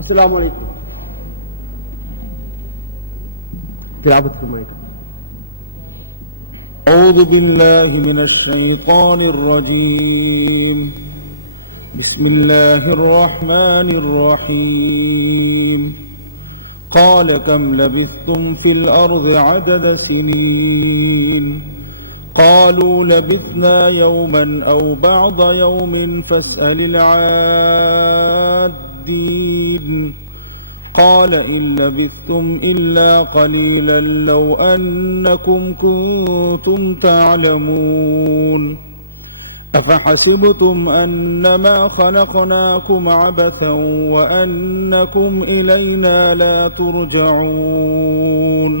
السلام علیکم. تلاوت فرمائیں. أعوذ بالله من الشيطان الرجيم. بسم الله الرحمن الرحيم. قال كم لبثتم في الأرض عدد سنين قالوا لبثنا يوما أو بعض يوم فاسأل العادين قال إن لبثتم إلا قليلا لو أنكم كنتم تعلمون أفحسبتم أنما خلقناكم عبثا وأنكم إلينا لا ترجعون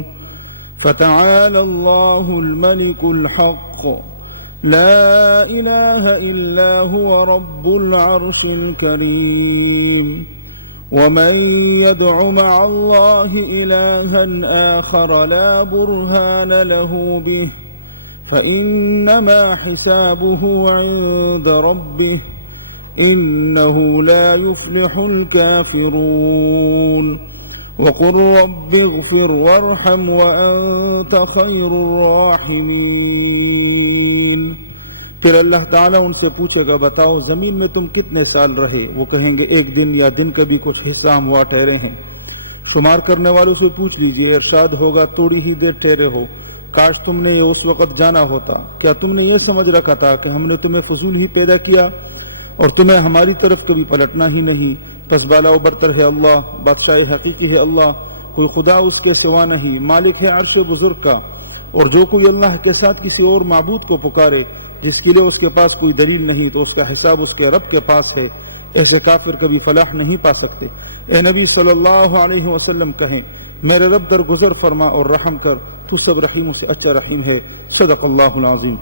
فتعالى الله الملك الحق لا إله إلا هو رب العرش الكريم ومن يدع مع الله إلها آخر لا برهان له به فإنما حسابه عند ربه إنه لا يفلح الكافرون وقل رب اغفر وارحم وأنت خير الراحمين. پھر اللہ تعالیٰ ان سے پوچھے گا بتاؤ زمین میں تم کتنے سال رہے؟ وہ کہیں گے ایک دن یا دن کا بھی کچھ حصہ ہم ہوا ٹھہرے ہیں. شمار کرنے والوں سے پوچھ لیجئے ارشاد ہوگا تھوڑی ہی دیر ٹھہرے ہو، کاش تم نے یہ اس وقت جانا ہوتا. کیا تم نے یہ سمجھ رکھا تھا کہ ہم نے تمہیں فضول ہی پیدا کیا اور تمہیں ہماری طرف کبھی پلٹنا ہی نہیں؟ پس بالا و برتر ہے اللہ، بادشاہ حقیقی ہے اللہ، کوئی خدا اس کے سوا نہیں، مالک ہے عرش بزرگ کا. اور جو کوئی اللہ کے ساتھ کسی اور معبود کو پکارے جس کے لیے اس کے پاس کوئی دلیل نہیں تو اس کا حساب اس کے رب کے پاس ہے. ایسے کافر کبھی فلاح نہیں پا سکتے. اے نبی صلی اللہ علیہ وسلم کہیں میرے رب درگزر فرما اور رحم کر، تو سب رحیموں سے اچھا رحیم ہے. صدق اللہ العظیم.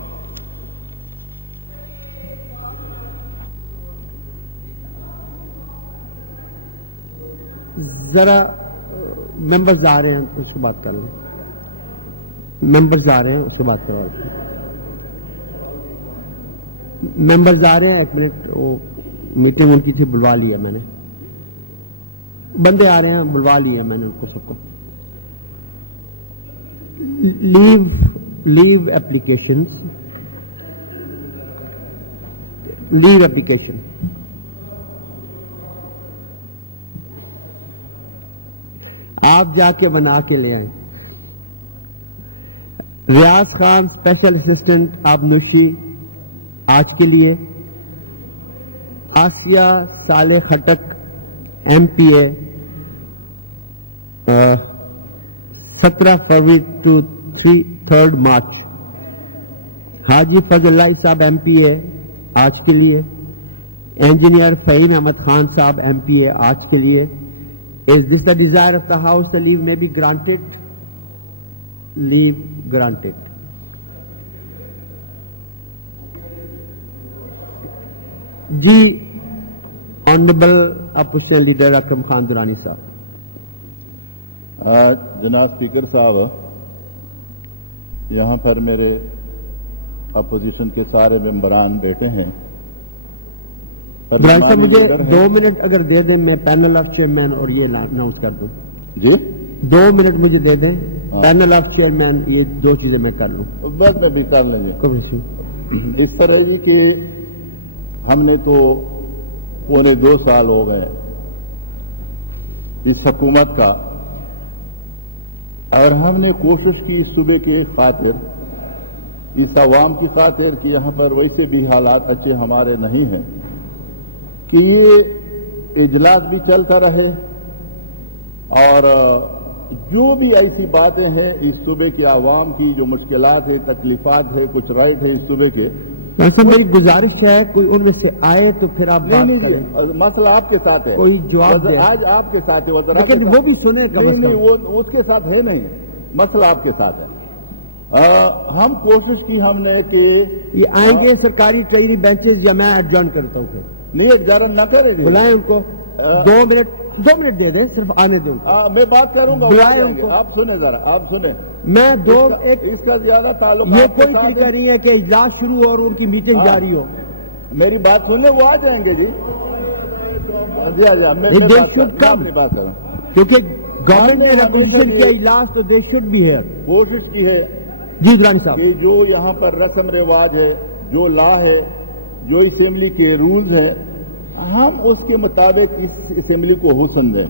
ذرا ممبرز آ رہے ہیں اس سے بات کر لیں. ممبرز آ رہے ہیں اس سے بات کروا. ممبرز آ رہے ہیں، ایک منٹ، وہ میٹنگ ان کی تھی، بلوا لیا میں نے. بندے آ رہے ہیں، بلوا لیا میں نے ان کو سب کو. لیو ایپلیکیشن آپ جا کے بنا کے لے آئیں. ریاض خان اسپیشل اسسٹنٹ آبنوشی آج کے لیے. Asiya Saleh Khattak M P A 17 فروری to 3 مارچ. حاجی فضل اللہ صاحب ایم پی اے آج کے لیے. انجینئر فہیم احمد خان صاحب ایم پی اے آج کے لیے. Is this the desire of the House? The leave may be granted. Leave granted. جی honourable opposition leader Akram Khan Durrani صاحب. جناب اسپیکر صاحب، یہاں پر میرے اپوزیشن کے سارے ممبران بیٹھے ہیں. برائے صاحب مجھے 2 منٹ اگر دے دیں، میں پینل آف چیئرمین اور یہ اناؤنس کر دوں. جی 2 منٹ مجھے دے دیں، پینل آف چیئرمین، یہ 2 چیزیں میں کر لوں. بس میں بھی کر لیں گے. اس طرح جی کہ ہم نے تو 2 سال ہو گئے اس حکومت کا، اور ہم نے کوشش کی اس صوبے کے خاطر، اس عوام کی خاطر کہ یہاں پر ویسے بھی حالات اچھے ہمارے نہیں ہیں کہ یہ اجلاس بھی چلتا رہے، اور جو بھی ایسی باتیں ہیں اس صوبے کے عوام کی جو مشکلات ہے، تکلیفات ہے، کچھ رائٹ ہے اس صوبے کے. میری گزارش ہے کوئی ان میں سے آئے تو پھر آپ نہیں مسئلہ آپ کے ساتھ ہے، کوئی جواب آج آپ کے ساتھ ہے، لیکن وہ بھی سنے گا. نہیں وہ اس کے ساتھ ہے نہیں، مسئلہ آپ کے ساتھ ہے. ہم کوشش کی ہم نے کہ یہ آئیں گے سرکاری ٹریننگ بینچز یا میں ایڈجرن کرتا ہوں. نہیں ایڈجرن نہ کریں گے، بلائیں ان کو. 2 منٹ دے دیں، صرف آنے دوں. میں بات کروں گا، بلائیں ان کو. آپ سنیں ذرا، آپ سنیں. میں اس کا زیادہ تعلق یہ کوئی طریقہ نہیں ہے کہ اجلاس شروع ہو اور ان کی میٹنگ جاری ہو. میری بات سنیں، وہ آ جائیں گے. جی They should come. بات کروں کیونکہ گورنمنٹ نے ریکگنیشن کیا اجلاس تو دے شوڈ بی ہیئر. کوشش کی ہے جی گرانٹ صاحب. کہ جو یہاں پر رسم رواج ہے، جو لا ہے، جو اسمبلی کے رولز ہیں، ہم اس کے مطابق اس اسمبلی کو حسن دیں.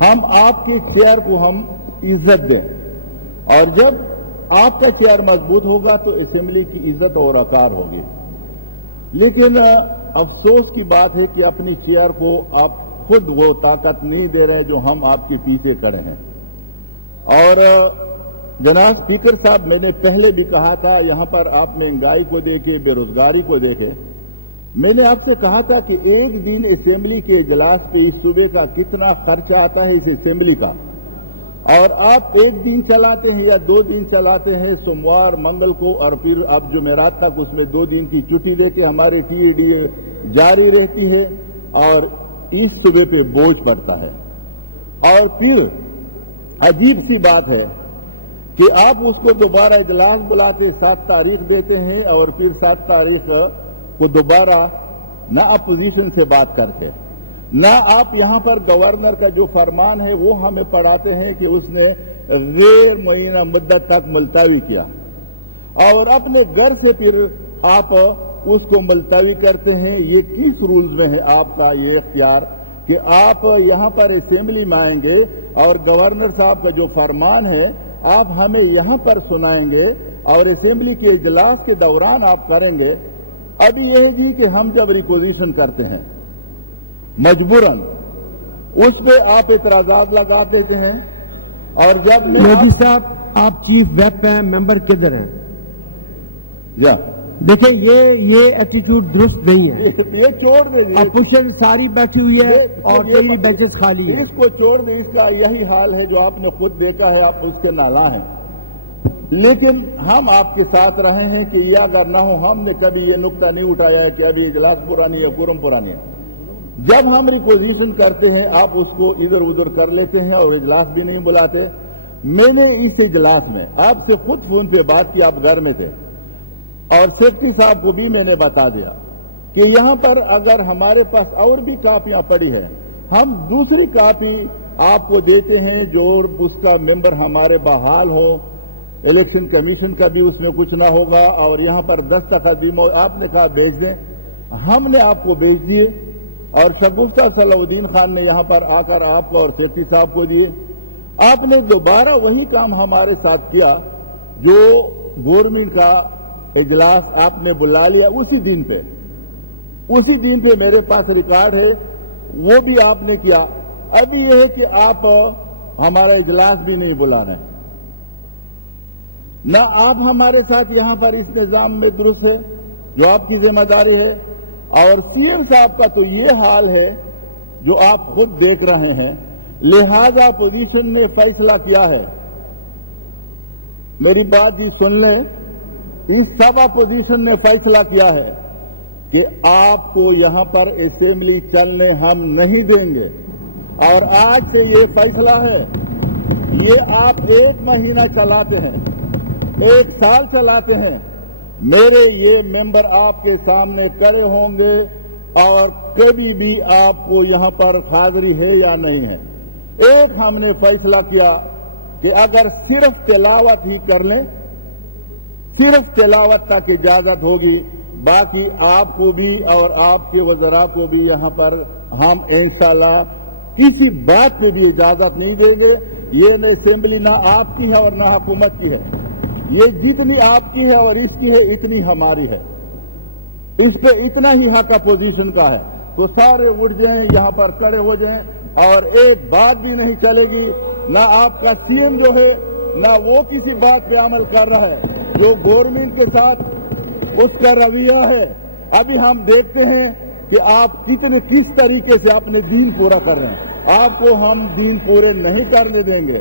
ہم آپ کے چیئر کو ہم عزت دیں، اور جب آپ کا چیئر مضبوط ہوگا تو اسمبلی کی عزت اور وقار ہوگی. لیکن افسوس کی بات ہے کہ اپنی چیئر کو آپ خود وہ طاقت نہیں دے رہے جو ہم آپ کے پیچھے کھڑے ہیں. اور جناب اسپیکر صاحب، میں نے پہلے بھی کہا تھا، یہاں پر آپ مہنگائی کو دیکھے، بے روزگاری کو دیکھے. میں نے آپ سے کہا تھا کہ ایک دن اسمبلی کے اجلاس پہ اس صوبے کا کتنا خرچہ آتا ہے اس اسمبلی کا، اور آپ ایک دن چلاتے ہیں یا 2 دن چلاتے ہیں، سوموار منگل کو، اور پھر اب جمعرات تک اس میں 2 دن کی چھٹی دے کے ہماری TAD جاری رہتی ہے اور اس صوبے پہ بوجھ پڑتا ہے. اور پھر عجیب سی بات ہے کہ آپ اس کو دوبارہ اجلاس بلاتے، 7 تاریخ دیتے ہیں، اور پھر 7 تاریخ کو دوبارہ نہ اپوزیشن سے بات کرتے، نہ آپ یہاں پر گورنر کا جو فرمان ہے وہ ہمیں پڑھاتے ہیں کہ اس نے غیر معینہ مدت تک ملتوی کیا، اور اپنے گھر سے پھر آپ اس کو ملتوی کرتے ہیں. یہ کس رولز میں ہے آپ کا یہ اختیار کہ آپ یہاں پر اسمبلی میں آئیں گے اور گورنر صاحب کا جو فرمان ہے آپ ہمیں یہاں پر سنائیں گے اور اسمبلی کے اجلاس کے دوران آپ کریں گے؟ ابھی یہ ہے جی کہ ہم جب ریپوزیشن کرتے ہیں مجبوراً اس پہ آپ اعتراضات لگا دیتے ہیں، اور جب مودی صاحب آپ چیف ویب پہ ہیں، ممبر کدھر ہیں؟ دیکھیں یہ ایٹیٹیوڈ درست نہیں ہے. یہ چھوڑ دیں جی، اپوزیشن ساری بیٹھی ہوئی ہے اور کئی بینچز خالی ہیں. اس کو چھوڑ دیں، اس کا یہی حال ہے جو آپ نے خود دیکھا ہے، آپ اس کے نالا ہیں. لیکن ہم آپ کے ساتھ رہے ہیں کہ یہ اگر نہ ہو، ہم نے کبھی یہ نقطہ نہیں اٹھایا ہے کہ ابھی اجلاس پرانی ہے، قرم پرانی ہے. جب ہم ریپوزیشن کرتے ہیں آپ اس کو ادھر ادھر کر لیتے ہیں اور اجلاس بھی نہیں بلاتے. میں نے اس اجلاس میں آپ سے خود فون پہ بات کی، آپ گھر میں تھے، اور سیکرٹری صاحب کو بھی میں نے بتا دیا کہ یہاں پر اگر ہمارے پاس اور بھی کاپیاں پڑی ہیں، ہم دوسری کاپی آپ کو دیتے ہیں جو اس کا ممبر ہمارے بحال ہو. الیکشن کمیشن کا بھی اس میں کچھ نہ ہوگا، اور یہاں پر دستخط بھی آپ نے کہا بھیج دیں، ہم نے آپ کو بھیج دیے، اور شگفتہ صلاح الدین خان نے یہاں پر آ کر آپ کو اور سیکرٹری صاحب کو دیے. آپ نے دوبارہ وہی کام ہمارے ساتھ کیا، جو گورنمنٹ کا اجلاس آپ نے بلا لیا اسی دن پہ میرے پاس ریکارڈ ہے، وہ بھی آپ نے کیا. ابھی یہ ہے کہ آپ ہمارا اجلاس بھی نہیں بلا رہے، نہ آپ ہمارے ساتھ یہاں پر اس نظام میں درست ہے جو آپ کی ذمہ داری ہے. اور CM صاحب کا تو یہ حال ہے جو آپ خود دیکھ رہے ہیں. لہذا اپوزیشن نے فیصلہ کیا ہے، میری بات جی سن لیں، اس سب اپوزیشن نے فیصلہ کیا ہے کہ آپ کو یہاں پر اسمبلی چلنے ہم نہیں دیں گے. اور آج سے یہ فیصلہ ہے، یہ آپ 1 مہینہ چلاتے ہیں، 1 سال چلاتے ہیں، میرے یہ ممبر آپ کے سامنے کھڑے ہوں گے اور کبھی بھی آپ کو یہاں پر حاضری ہے یا نہیں ہے. ایک ہم نے فیصلہ کیا کہ اگر صرف تلاوت ہی کر لیں، صرف تلاوت تک اجازت ہوگی، باقی آپ کو بھی اور آپ کے وزراء کو بھی یہاں پر ہم انشاءاللہ کسی بات سے بھی اجازت نہیں دیں گے. یہ نہ اسمبلی نہ آپ کی ہے اور نہ حکومت کی ہے، یہ جتنی آپ کی ہے اور اس کی ہے اتنی ہماری ہے. اس پہ اتنا ہی حق اپوزیشن کا ہے. تو سارے اٹھ جائیں، یہاں پر کھڑے ہو جائیں، اور ایک بات بھی نہیں چلے گی. نہ آپ کا CM جو ہے نہ وہ کسی بات پہ عمل کر رہا ہے جو گورنمنٹ کے ساتھ اس کا رویہ ہے. ابھی ہم دیکھتے ہیں کہ آپ کس طریقے سے اپنے دین پورا کر رہے ہیں. آپ کو ہم دین پورے نہیں کرنے دیں گے.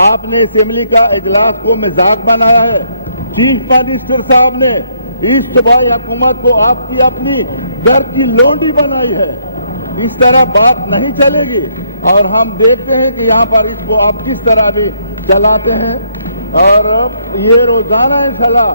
آپ نے اسمبلی کا اجلاس کو مذاق بنایا ہے. چیف منسٹر صاحب نے اس صوبائی حکومت کو آپ کی اپنی گھر کی لونڈی بنائی ہے. اس طرح بات نہیں چلے گی. اور ہم دیکھتے ہیں کہ یہاں پر اس کو آپ کس طرح بھی چلاتے ہیں. اور یہ روزانہ انشاءاللہ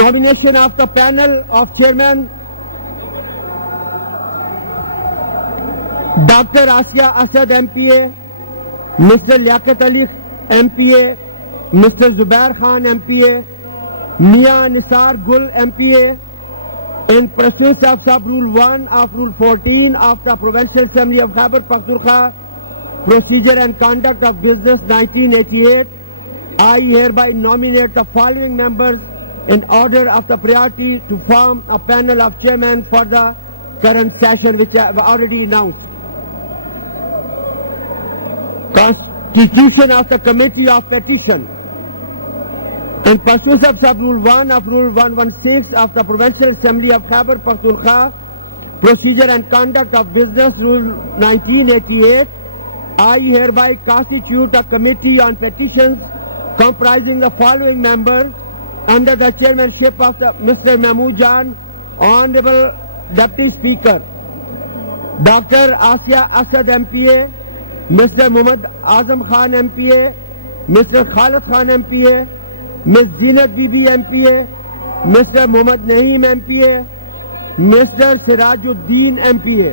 Nomination of the panel of chairman Dr. Asya Asad MPA, Mr. Liaquat Ali MPA, Mr. Zubair Khan MPA, Mia Nisar Gul MPA, in pursuance of sub-rule 1 of rule 14 of the Provincial Assembly of Khyber Pakhtunkhwa, Procedure and Conduct of Business 1988, I hereby nominate the following members in order of the priority to form a panel of chairmen for the current session, which I have already announced. Constitution of the Committee of Petition. In pursuance of sub-rule 1 of rule 116 of the Provincial Assembly of Khyber Pakhtunkhwa, Procedure and Conduct of Business rule 1988, I hereby constitute a committee on petitions comprising the following members under the chairmanship of Mr. Mahmood Jan, Honorable Deputy Speaker, Dr. Asya Asad MPA, Mr. Muhammad Azam Khan MPA, Mr. Khalid Khan MPA, Ms. Zinat Bibi MPA, Mr. Muhammad Naeem MPA, Mr. Sirajuddin MPA.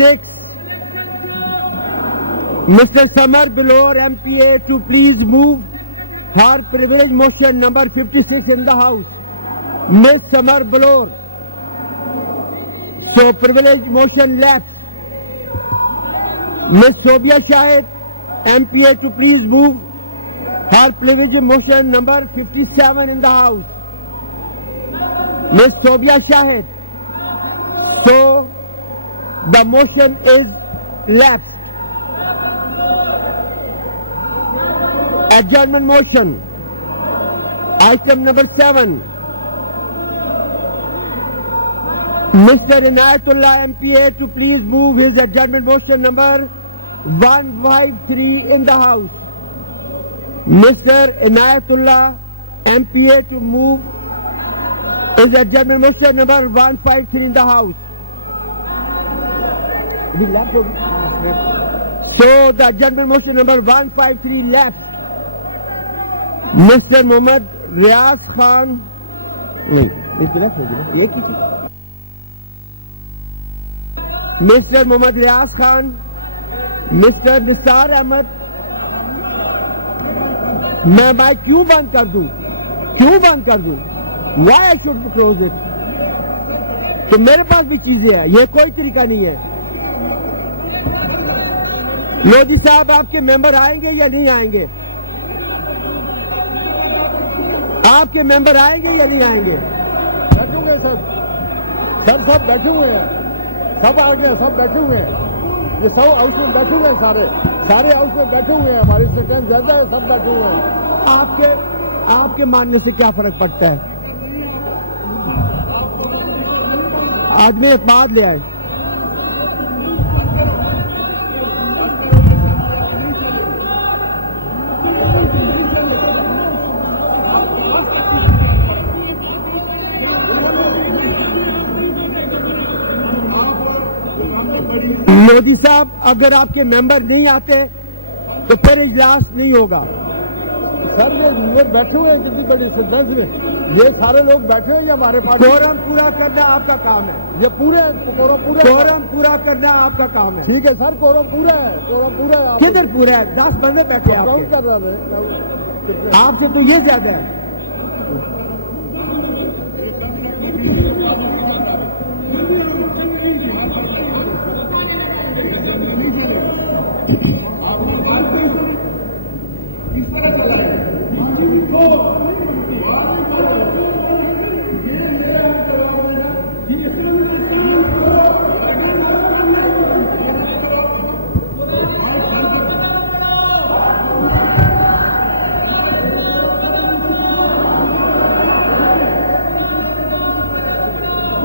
6, Mr. Samar Bilor MPA to please move her privilege motion number 56 in the House. Ms. Samar Bilor. So privilege motion left. Ms. Sobia Shahid MPA to please move her privilege motion number 57 in the House. Ms. Sobia Shahid. So the motion is left. Adjournment motion. Item number 7. Mr. Inayatullah MPA to please move his adjournment motion number 153 in the House. Mr. Inayatullah MPA to move his adjournment motion number 153 in the House. So the adjournment motion number 153 left. Mr. Muhammad Riaz Khan, Mr. Muhammad Riaz Khan, Mr. Nisar Ahmed, میں mike کیوں بند کر دوں؟ Why I should close it? تو میرے پاس بھی چیزیں ہیں، یہ کوئی طریقہ نہیں ہے۔ لودھی صاحب آپ کے ممبر آئیں گے یا نہیں آئیں گے؟ آپ کے ممبر آئیں گے یا نہیں آئیں گے؟ بیٹھوں گے سب بیٹھے ہوئے ہیں، سب آ گئے، سب بیٹھے ہوئے ہیں، یہ سب ہاؤس میں بیٹھے ہوئے ہیں، سارے ہاؤس میں بیٹھے ہوئے ہیں، ہماری سیکنڈ زیادہ ہے، سب بیٹھے ہوئے ہیں۔ آپ کے ماننے سے کیا فرق پڑتا ہے؟ آدمی ایک بات لے آئے، مودی صاحب اگر آپ کے ممبر نہیں آتے تو پھر اجلاس نہیں ہوگا۔ سر یہ بیٹھے ہوئے ہیں کسی بڑی سدس میں، یہ سارے لوگ بیٹھے ہیں، یہ ہمارے پاس فورم پورا کرنا آپ کا کام ہے، یہ پورے فورم پورا کرنا آپ کا کام ہے۔ ٹھیک ہے سر، فورم پورا ہے کدھر پورا ہے؟ 10 بندے بیٹھے ہیں کاؤنٹ کر رہے ہیں آپ سے تو یہ زیادہ ہے۔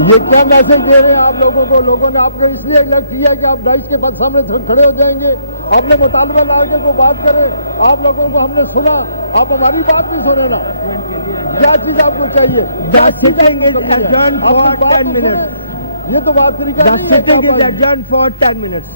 یہ کیا میسج دے رہے ہیں آپ لوگوں کو؟ لوگوں نے آپ کو اس لیے الرٹ کیا ہے کہ آپ بیچ کے بعد سامنے کھڑے ہو جائیں گے، آپ نے مطالبہ لا کے کو بات کریں، آپ لوگوں کو ہم نے سنا، آپ ہماری بات نہیں سنے نا، کیا چیز آپ کو چاہیے؟ یہ تو بات طریقہ for 10 minutes.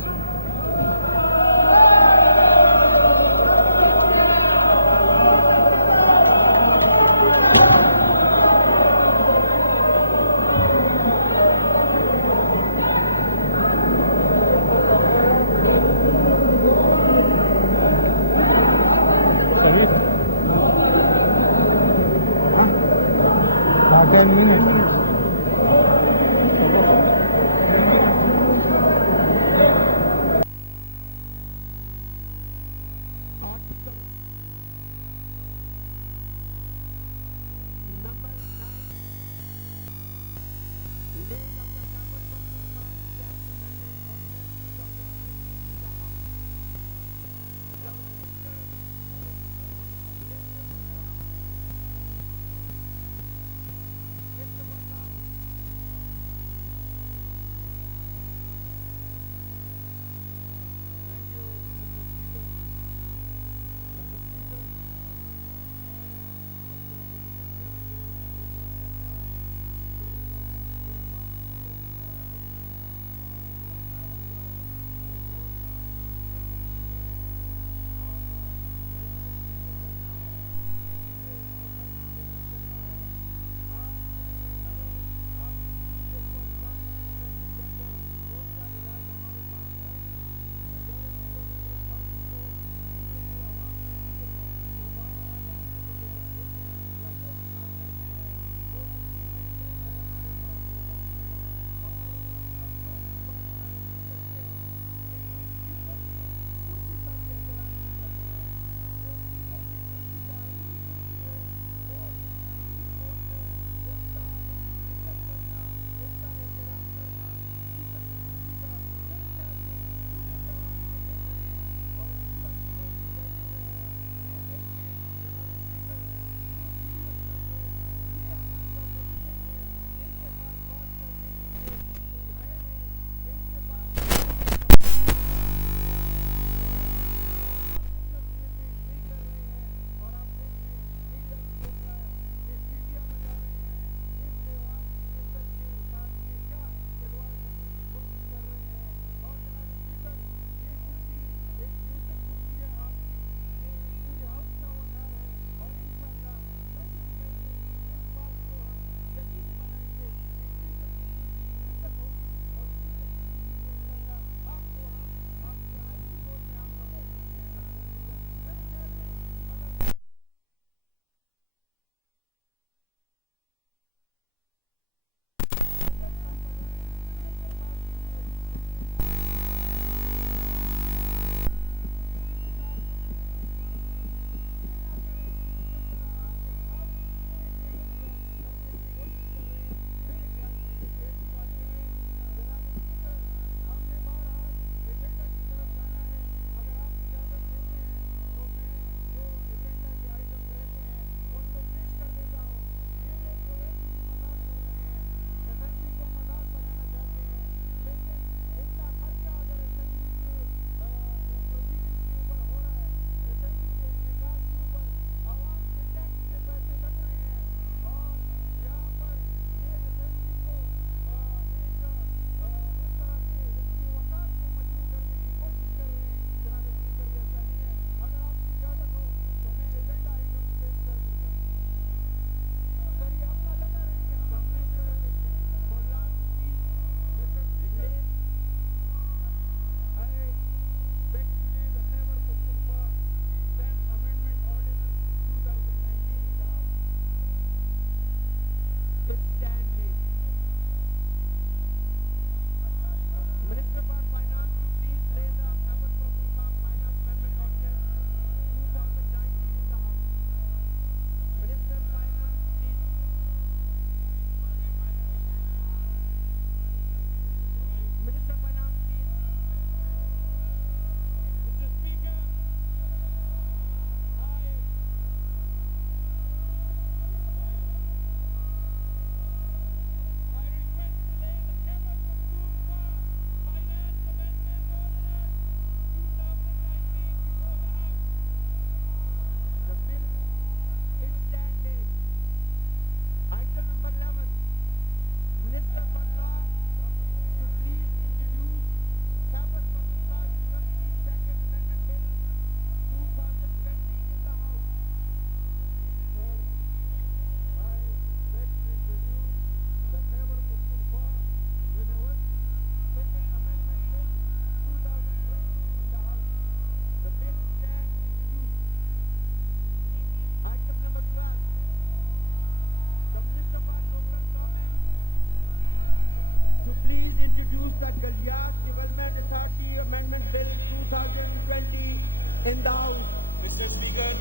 in the House. Mr. Speaker,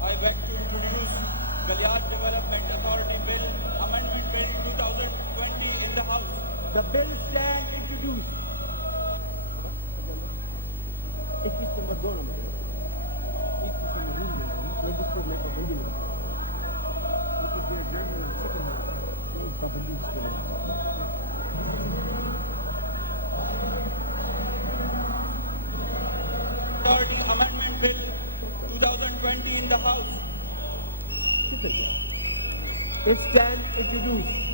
I beg to introduce the Riyadh Development Authority Bill, Amendment Bill 2020 in the House. The bill stand introduced. Authority Amendment Bill 2020 in the House. It stand introduced.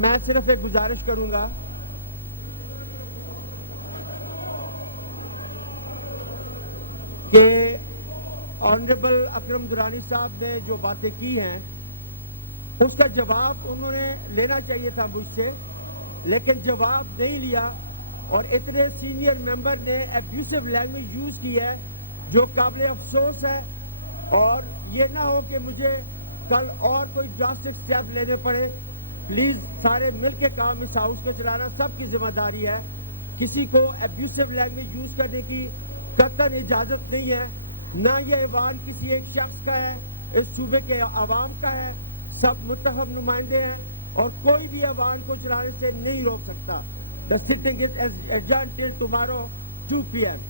میں صرف ایک گزارش کروں گا کہ honourable اکرم درانی صاحب نے جو باتیں کی ہیں اس کا جواب انہوں نے لینا چاہیے تھا مجھ سے، لیکن جواب نہیں لیا اور اتنے سینئر ممبر نے ایبیوسو لینگویج یوز کی ہے جو قابل افسوس ہے، اور یہ نہ ہو کہ مجھے کل اور کوئی ڈراسٹک اسٹیپ لینے پڑے۔ پلیز سارے مل کے کام اس ہاؤس میں چلانا سب کی ذمہ داری ہے، کسی کو ایبیوسو لینگویج یوز کرنے کی قطعاً اجازت نہیں ہے، نہ یہ ایوان کسی ایک شخص کا ہے، اس صوبے کے عوام کا ہے، سب متحد نمائندے ہیں اور کوئی بھی ایوان کو چلانے سے نہیں روک سکتا۔ The sitting is adjourned till tomorrow 2 p.m.